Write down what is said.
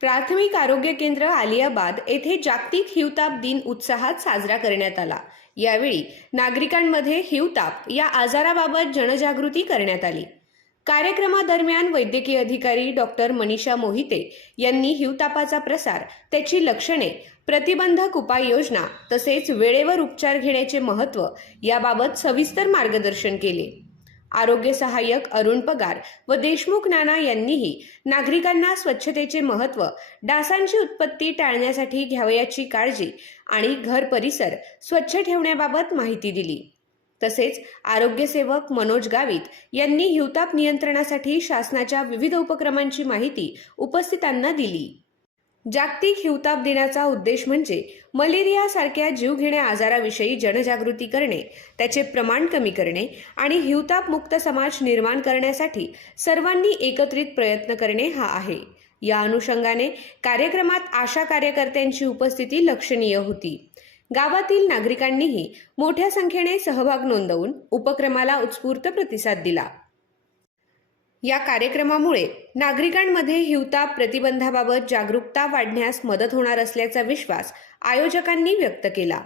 प्राथमिक आरोग्य केंद्र आलियाबाद येथे जागतिक हिवताप दिन उत्साहात साजरा करण्यात आला। यावेळी नागरिकांमध्ये हिवताप या आजाराबाबत जनजागृती करण्यात आली। कार्यक्रमादरम्यान वैद्यकीय अधिकारी डॉक्टर मनीषा मोहिते यांनी हिवतापाचा प्रसार, त्याची लक्षणे, प्रतिबंधक उपाययोजना तसेच वेळेवर उपचार घेण्याचे महत्त्व याबाबत सविस्तर मार्गदर्शन केले। आरोग्य सहाय्यक अरुण पगार व देशमुख नाना यांनीही नागरिकांना स्वच्छतेचे महत्त्व, डासांची उत्पत्ती टाळण्यासाठी घ्यावयाची काळजी आणि घर परिसर स्वच्छ ठेवण्याबाबत माहिती दिली। तसेच आरोग्य सेवक मनोज गावित यांनी हिवताप नियंत्रणासाठी शासनाच्या विविध उपक्रमांची माहिती उपस्थितांना दिली। जागतिक हिवताप दिनाचा उद्देश म्हणजे मलेरिया सारख्या जीवघेण्या आजाराविषयी जनजागृती करणे, त्याचे प्रमाण कमी करणे आणि हिवताप मुक्त समाज निर्माण करण्यासाठी सर्वांनी एकत्रित प्रयत्न करणे हा आहे। या अनुषंगाने कार्यक्रमात आशा कार्यकर्त्यांची उपस्थिती लक्षणीय होती। गावातील नागरिकांनीही मोठ्या संख्येने सहभाग नोंदवून उपक्रमाला उत्स्फूर्त प्रतिसाद दिला। या कार्यक्रमामुळे नागरिकांमध्ये हिवताप प्रतिबंधाबाबत जागरूकता वाढण्यास मदत होणार असल्याचा विश्वास आयोजकांनी व्यक्त केला।